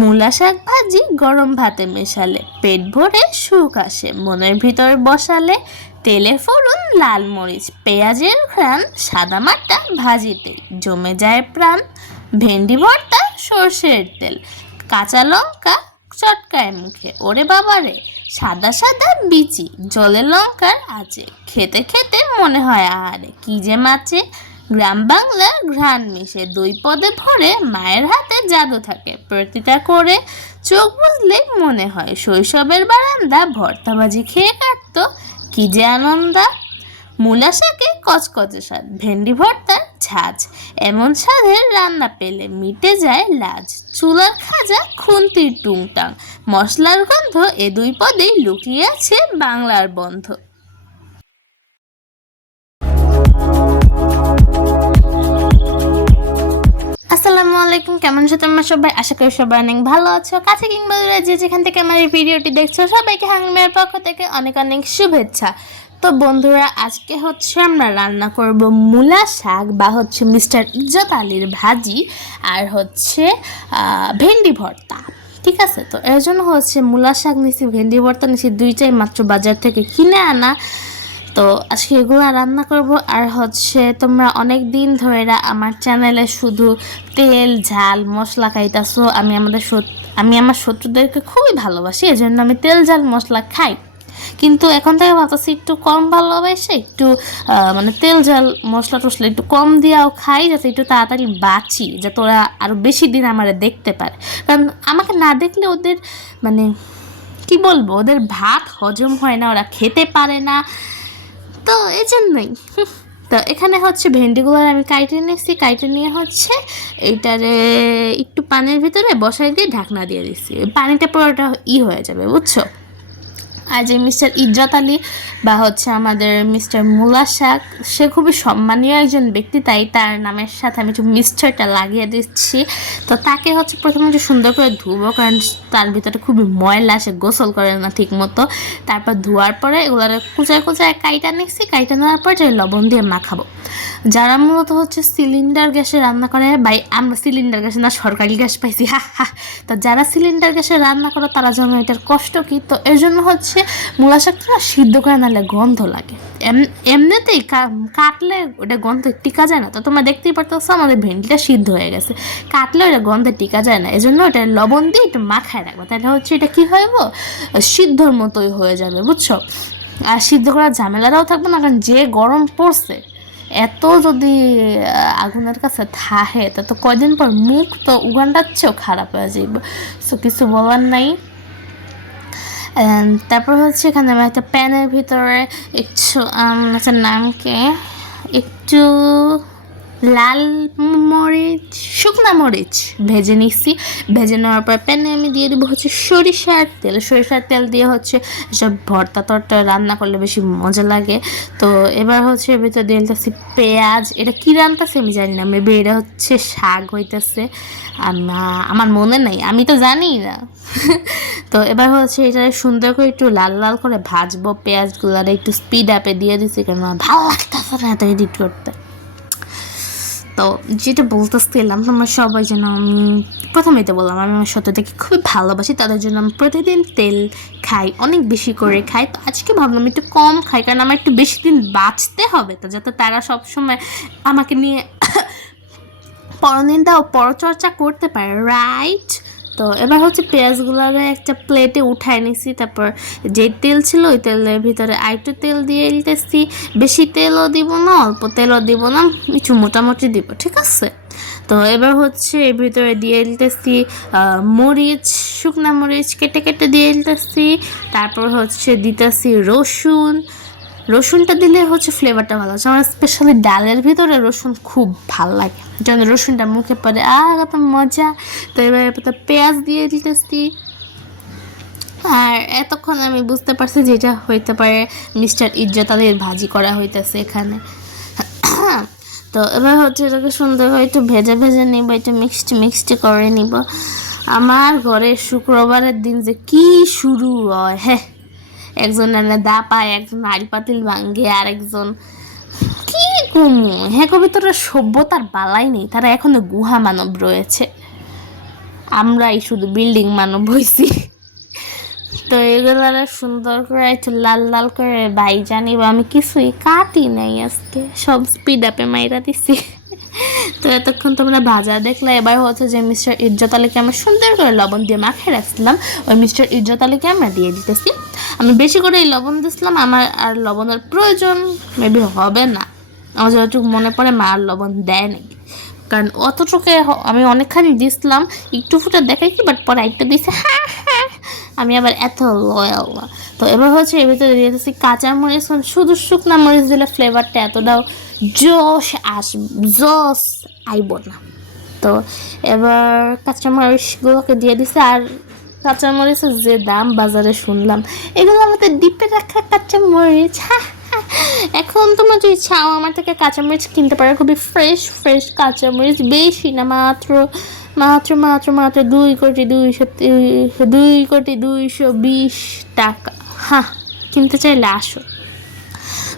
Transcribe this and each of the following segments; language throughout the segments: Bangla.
মূলা শাক ভাজি গরম ভাতে মেশালে পেট ভরে সুখ আসে, মনের ভিতর বসালে তেলে ফোড়ন লাল মরিচ পেঁয়াজের ঘ্রাণ, সাদামাটা ভাজিতেই জমে যায় প্রাণ। ভেন্ডি ভর্তা সর্ষের তেল, কাঁচা লঙ্কা চটকায় মুখে, ওরে বাবারে সাদা সাদা বিচি জলে লঙ্কার আছে, খেতে খেতে মনে হয় আহারে কি যে মাছে। গ্রাম বাংলার ঘ্রাণ মিশে দুই পদে ভরে, মায়ের হাতে জাদু থাকে প্রতিটা করে, চোখ বুঝলে মনে হয় শৈশবের বারান্দা, ভর্তা ভাজি খেয়ে কাটতো কি যে আনন্দা। মূলা শাকে কচকচে স্বাদ, ভেন্ডি ভর্তার ঝাঁঝ, এমন স্বাদের রান্না পেলে মিটে যায় লাজ। চুলার খাজা খুন্তির টুংটাং, মশলার গন্ধ, এ দুই পদেই লুকিয়ে আছে বাংলার বন্ধ। আসসালামু আলাইকুম, কেমন আছো তোমরা সবাই? আশা করি সবাই অনেক ভালো আছো। কাছে কিংবা দূরে যে যেখান থেকে আমার এই ভিডিওটি দেখছো, সবাইকে হাঙ্গমের পক্ষ থেকে অনেক অনেক শুভেচ্ছা। তো বন্ধুরা, আজকে আমরা রান্না করব মূলা শাক বা মিস্টার ইজ্জত আলীর ভাজি আর ভেন্ডি ভর্তা। ঠিক আছে, তো এর জন্য মূলা শাক নিছি, ভেন্ডি ভর্তা নিছি, দুইটাই মাত্র বাজার থেকে কিনে আনা। তো আজকে এগুলো রান্না করব। আর তোমরা অনেক দিন ধরে আমার চ্যানেলে শুধু তেল ঝাল মশলা খাইতেছো। আমি আমার শত্রুদেরকে খুবই ভালোবাসি, এজন্য আমি তেল ঝাল মশলা খাই। কিন্তু এখন থেকে ভাবতেছি একটু কম ভালোবাসে, একটু তেল ঝাল মশলা টশলা একটু কম দিয়াও খাই, যাতে একটু তাড়াতাড়ি বাঁচি, যাতে ওরা আরও বেশি দিন আমার দেখতে পারে। কারণ আমাকে না দেখলে ওদের কি বলবো, ওদের ভাত হজম হয় না, ওরা খেতে পারে না। তো এই জন্যই তো এখানে ভেন্ডিগুলো আমি কাইটে নিয়েছি, কাইটে নিয়ে এইটারে একটু পানির ভিতরে বসাই দিয়ে ঢাকনা দিয়ে দিচ্ছি। পানিটা পুরোটা হয়ে যাবে, বুঝছো? আর যে মিস্টার ইজ্জত আলী বা আমাদের মিস্টার মূলা শাক, সে খুবই সম্মানীয় একজন ব্যক্তি, তাই তার নামের সাথে আমি একটু মিস্টারটা লাগিয়ে দিচ্ছি। তো তাকে প্রথমে একটু সুন্দর করে ধুবো, কারণ তার ভিতরে খুবই ময়লা, সে গোসল করে না ঠিক মতো। তারপর ধোয়ার পরে এগুলো কুচায় কুচায় কাইটা নিচ্ছি, কাইটা নেওয়ার পর যে লবণ দিয়ে মাখাবো। যারা মূলত সিলিন্ডার গ্যাসে রান্না করে, ভাই আমরা সিলিন্ডার গ্যাসে না সরকারি গ্যাস পাইছি, তো যারা সিলিন্ডার গ্যাসে রান্না করে তারা জানো এটার কষ্ট কি। তো এর জন্য মূলা শাকটা সিদ্ধ করে নাহলে গন্ধ লাগে, এমনিতেই কাটলে ওটা গন্ধ টিকা যায় না। তো তোমরা দেখতেই পারতেছো আমাদের ভেন্ডিটা সিদ্ধ হয়ে গেছে, কাটলে ওটা গন্ধে টিকা যায় না, এজন্য ওটা লবণ দিয়ে একটু মাখায় রাখবো, তাহলে এটা কি হইব, সিদ্ধর মতোই হয়ে যাবে, বুঝছো? আর সিদ্ধ করার ঝামেলাটাও থাকবে না, কারণ যে গরম পড়ছে, এত যদি আগুনের কাছে থাহে তা তো কয়দিন পর মুখ তো উগানটার চেয়েও খারাপ হয়ে যাইব। সো কিছু বলার নাই। তারপর এখানে আমি একটা প্যানের ভিতরে একটু নামকে একটু লাল মরিচ, শুকনা মরিচ ভেজে নিচ্ছি। ভেজে নেওয়ার পর প্যানে আমি দিয়ে দেবো সরিষার তেল। সরিষার তেল দিয়ে সব ভর্তা টর্তা রান্না করলে বেশি মজা লাগে। তো এবার এর ভিতরে দিয়ে দিতেছি পেঁয়াজ। এটা কী রান্নাছে আমি জানি না, মেবি এটা শাক হইতেছে, আমার মনে নাই, আমি তো জানি না। তো এবার এটা সুন্দর করে একটু লাল লাল করে ভাজবো। পেঁয়াজগুলো একটু স্পিড আপে দিয়ে দিচ্ছি, কারণ ভালো লাগতেছে না এত এডিট করতে। তো যেটা বলতেছিলাম, তোমরা সবাই যেন, আমি প্রথমেই তো বললাম আমি আমার সত্যটাকে খুবই ভালোবাসি, তাদের জন্য আমি প্রতিদিন তেল খাই, অনেক বেশি করে খাই। তো আজকে ভাবলাম একটু কম খাই, কারণ আমার একটু বেশি দিন বাঁচতে হবে, তো যাতে তারা সবসময় আমাকে নিয়ে পরনিন্দা ও পরচর্চা করতে পারে, রাইট? তো এবার পেঁয়াজগুলোর একটা প্লেটে উঠায় নিছি। তারপর যে তেল ছিল ওই তেলের ভিতরে আরেকটু তেল দিয়ে দিতেছি। বেশি তেলও দিব না, অল্প তেলও দিব না, একটু মোটামুটি দিব, ঠিক আছে? তো এবার এর ভিতরে দিয়ে দিতেছি মরিচ, শুকনা মরিচ কেটে কেটে দিয়ে দিতেছি। তারপর দিতেছি রসুন। রসুনটা দিলে ফ্লেভারটা ভালো হচ্ছে। আমার স্পেশালি ডালের ভিতরে রসুন খুব ভালো লাগে, যখন রসুনটা মুখে পড়ে কত মজা। তো এবার পেঁয়াজ দিয়ে দিতেছি। আর এতক্ষণ আমি বুঝতে পারছি যেটা হইতে পারে মিস্টার ইজ্জত আলীর ভাজি করা হইতেছে এখানে। তো এবার এটাকে সুন্দর করে একটু ভেজে ভেজে নিব, একটু মিক্সড করে নিব। আমার ঘরে শুক্রবারের দিন যে কি শুরু হয়, হ্যাঁ, একজন দা পায়, একজন আড়ি পাতিল ভাঙ্গে, আর একজন কি কমু, হ্যাঁ, কবি তোরা সভ্যতার বালাই নেই, তারা এখনো গুহা মানব রয়েছে। আমরাই শুধু বিল্ডিং মানব হইছি। তো এগুলো সুন্দর করে একটু লাল লাল করে ভাই জানিব, আমি কিছুই কাটি নাই আজকে, সব স্পিড আপে মাইরা দিছি। তো এতক্ষণ তোমরা ভাজা দেখলে, এবার হচ্ছে যে মিস্টার ইজ্জত আলীকে আমরা সুন্দর করে লবণ দিয়ে মাখিয়ে রাখছিলাম, ওই মিস্টার ইজ্জত আলীকে আমরা দিয়ে দিতেছি। আমি বেশি করে এই লবণ দিছিলাম, আমার আর লবণের প্রয়োজন মেবি হবে না, আমার যতটুকু মনে পড়ে মা আর লবণ দেয় নাকি, কারণ অতটুকু আমি অনেকখানি দিছিলাম, একটু ফুটে দেখাই কি, বাট পরে একটা দিয়েছে। হ্যাঁ হ্যাঁ, আমি আবার এত লয়াল না। তো এবার হচ্ছে এর ভিতরে দিয়ে দিচ্ছি কাঁচা মরিচ, শুধু শুকনা মরিচ দিলে ফ্লেভারটা এতটাও জস আইব না। তো এবার কাঁচামরিচগুলোকে দিয়ে দিছে, আর কাঁচামরিচের যে দাম বাজারে শুনলাম, এগুলো আমাদের ডিপে রাখা কাঁচামরিচ। এখন তোমরা যদি চাও আমার থেকে কাঁচামরিচ কিনতে পারো, খুবই ফ্রেশ ফ্রেশ কাঁচামরিচ, বেশি না, মাত্র মাত্র মাত্র মাত্র 2,220 টাকা। হ্যাঁ, কিনতে চাইলে আসো।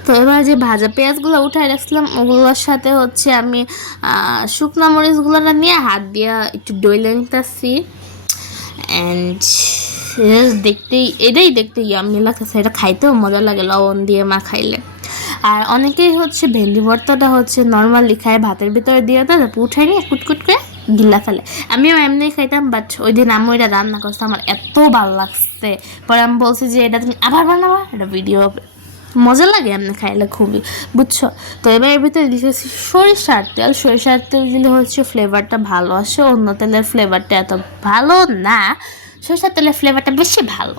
তো এবার যে ভাজা পেঁয়াজগুলো উঠায় রাখছিলাম ওগুলোর সাথে হচ্ছে আমি শুকনো মরিচগুলো নিয়ে হাত দিয়ে একটু ডইলে নিতেছি, অ্যান্ড এটাই দেখতে ইয়াম্মি লাগতেছে, এটা খাইতেও মজা লাগে লবণ দিয়ে মাখাইলে। আর অনেকেই হচ্ছে ভেন্ডি ভর্তাটা হচ্ছে নর্মালি খায়, ভাতের ভিতরে দিয়ে দেয়, তারপর উঠাই নিয়ে কুটকুট করে গিলা ফেলে। আমিও এমনি খাইতাম, বাট ওই দিন আম্মু এটা রান্না করছে, আমার এত ভালো লাগছে, পরে আমি বলছি যে এটা তুমি আবার বানাবা, এটা ভিডিও মজা লাগে এমনি খাইলে খুবই, বুঝছো। তো এবার এর ভিতরে দিয়েছি সরিষার তেল দিলে হচ্ছে ফ্লেভারটা ভালো আসে, অন্য তেলের ফ্লেভারটা এত ভালো না, সরিষার তেলের ফ্লেভারটা বেশি ভালো।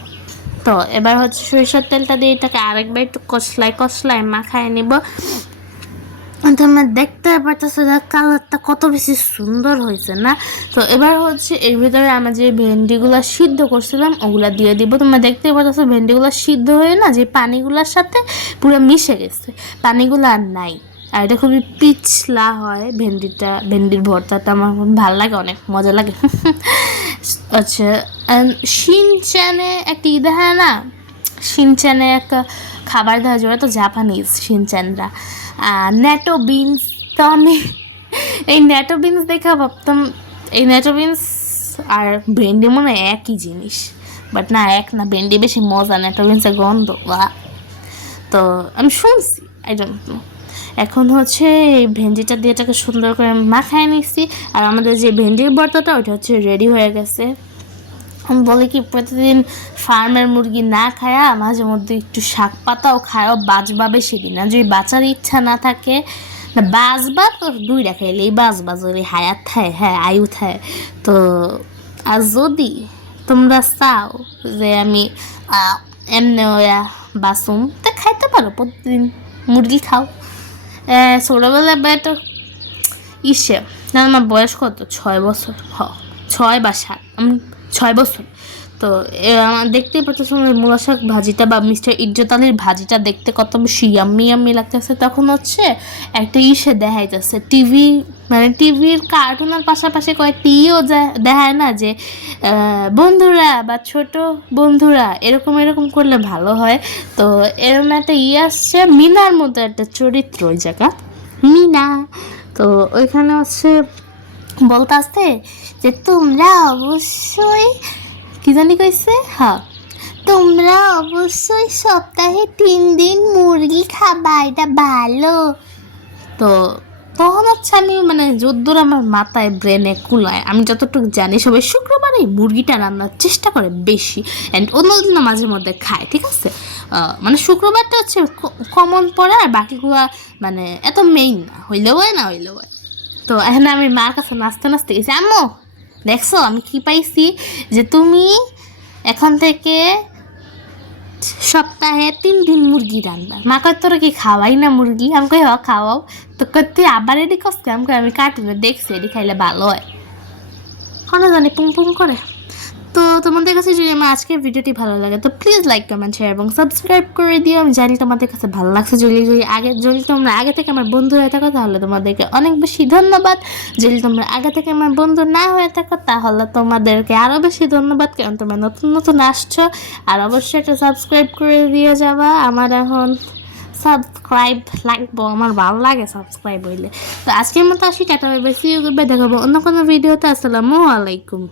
তো এবার হচ্ছে সরিষার তেলটা দিয়ে এটাকে আরেকবার একটু কষলায় মাখায় নিব। তোমরা দেখতে পারতেছো যে কালারটা কত বেশি সুন্দর হয়েছে না। তো এবার হচ্ছে এর ভিতরে আমরা যে ভেন্ডিগুলো সিদ্ধ করছিলাম ওগুলা দিয়ে দিব। তোমরা দেখতে পারতেছো ভেন্ডিগুলো সিদ্ধ হয়ে না যে পানিগুলোর সাথে পুরো মিশে গেছে, পানিগুলো আর নাই। আর এটা খুবই পিছলা হয় ভেন্ডির ভর্তাটা, আমার খুব ভালো লাগে, অনেক মজা লাগে। আচ্ছা, শিনচ্যানে একটা হয় না, শিনচ্যানে একটা খাবার দেওয়া যায়, তো জাপানিজ শিনচ্যানরা ন্যাটো বিনস। তো আমি এই ন্যাটো বিনস দেখা ভাবতাম এই ন্যাটো বিনস আর ভেন্ডি মনে হয় একই জিনিস, বাট না, এক না, ভেন্ডি বেশি মজা, ন্যাটো বিনসের গন্ধ বা। তো আমি শুনছি, আই ডোন্ট নো। এখন হচ্ছে এই ভেন্ডিটা দিয়ে এটাকে সুন্দর করে মাখায় নিচ্ছি, আর আমাদের যে ভেন্ডির ভর্তাটা ওইটা হচ্ছে রেডি হয়ে গেছে। আমি বলি কি, প্রতিদিন ফার্মের মুরগি না খায়া মাঝে মধ্যে একটু শাক পাতাও খায়ও, বাঁচবা বেশি দিন না, যদি বাঁচার ইচ্ছা না থাকে না, বাঁচবা তো দুইটা খাইলেই বাঁচবা, যদি হায়াত থায়, হ্যাঁ আয়ু থায়। তো আর যদি তোমরা চাও যে আমি এমনি ওয়া বাসুম, তা খাইতে পারো, প্রতিদিন মুরগি খাও। ছোটোবেলায় বা একটা আমার বয়স কত, 6 বছর, 6 বা 7, আমি 6 বছর। তো দেখতেই পাচ্ছ মূলা শাক ভাজিটা বা মিস্টার ইজ্জত আলীর ভাজিটা দেখতে কত বেশি ইয়াম্মি লাগতেছে। তখন হচ্ছে একটা দেখাইতেছে টিভির কার্টুনের পাশাপাশি কয়েকটিও দেখায় না যে বন্ধুরা বা ছোট বন্ধুরা এরকম করলে ভালো হয়। তো এরকম একটা আসছে, মিনার মতো একটা চরিত্র ওই জায়গা, মিনা। তো ওইখানে হচ্ছে বলতে আসতে যে তোমরা অবশ্যই কি জানি কইছে, হ্যাঁ, তোমরা অবশ্যই সপ্তাহে 3 দিন মুরগি খাবা, এটা ভালো। তো তখন হচ্ছে আমি যদ্দূর আমার মাথায় ব্রেনে কুলায়, আমি যতটুকু জানি সবাই শুক্রবারে মুরগিটা রান্নার চেষ্টা করে বেশি, অ্যান্ড অন্যদিনও মাঝে মধ্যে খায়, ঠিক আছে। শুক্রবারটা হচ্ছে কমন পড়ে, আর বাকিগুলো এত মেইন না, হইলেও হয় না হইলেও হয়। তো এখানে আমি মার কাছে নাচতে গেছি, আম্মু দেখছো আমি কি পাইছি, যে তুমি এখন থেকে সপ্তাহে 3 দিন মুরগি রান্না। মা কয় তোরা কি খাওয়াই না মুরগি? আমি কই খাওয়াও। তো তুই আবার এটি কষ্ট, আমি কার্টুনে দেখছি এটি খাইলে ভালো হয়, জানি পুং করে। তো তোমাদের কাছে যদি আমার আজকের ভিডিওটি ভালো লাগে তো প্লিজ লাইক কমেন্ট শেয়ার এবং সাবস্ক্রাইব করে দিও। আমি জানি তোমাদের কাছে ভালো লাগছে। যদি তোমরা আগে থেকে আমার বন্ধু হয়ে থাকো তাহলে তোমাদেরকে অনেক বেশি ধন্যবাদ। যদি তোমরা আগে থেকে আমার বন্ধু না হয়ে থাকো তাহলে তোমাদেরকে আরও বেশি ধন্যবাদ, কারণ তোমরা নতুন আসছো। আর অবশ্যই একটা সাবস্ক্রাইব করে দিয়ে যাবা। আমার এখন সাবস্ক্রাইব লাগবো, আমার ভালো লাগে সাবস্ক্রাইব হইলে। তো আজকের মতো আসি, tata, bye bye, see you, goodbye, দেখাবো অন্য কোনো ভিডিওতে। আসসালামু আলাইকুম।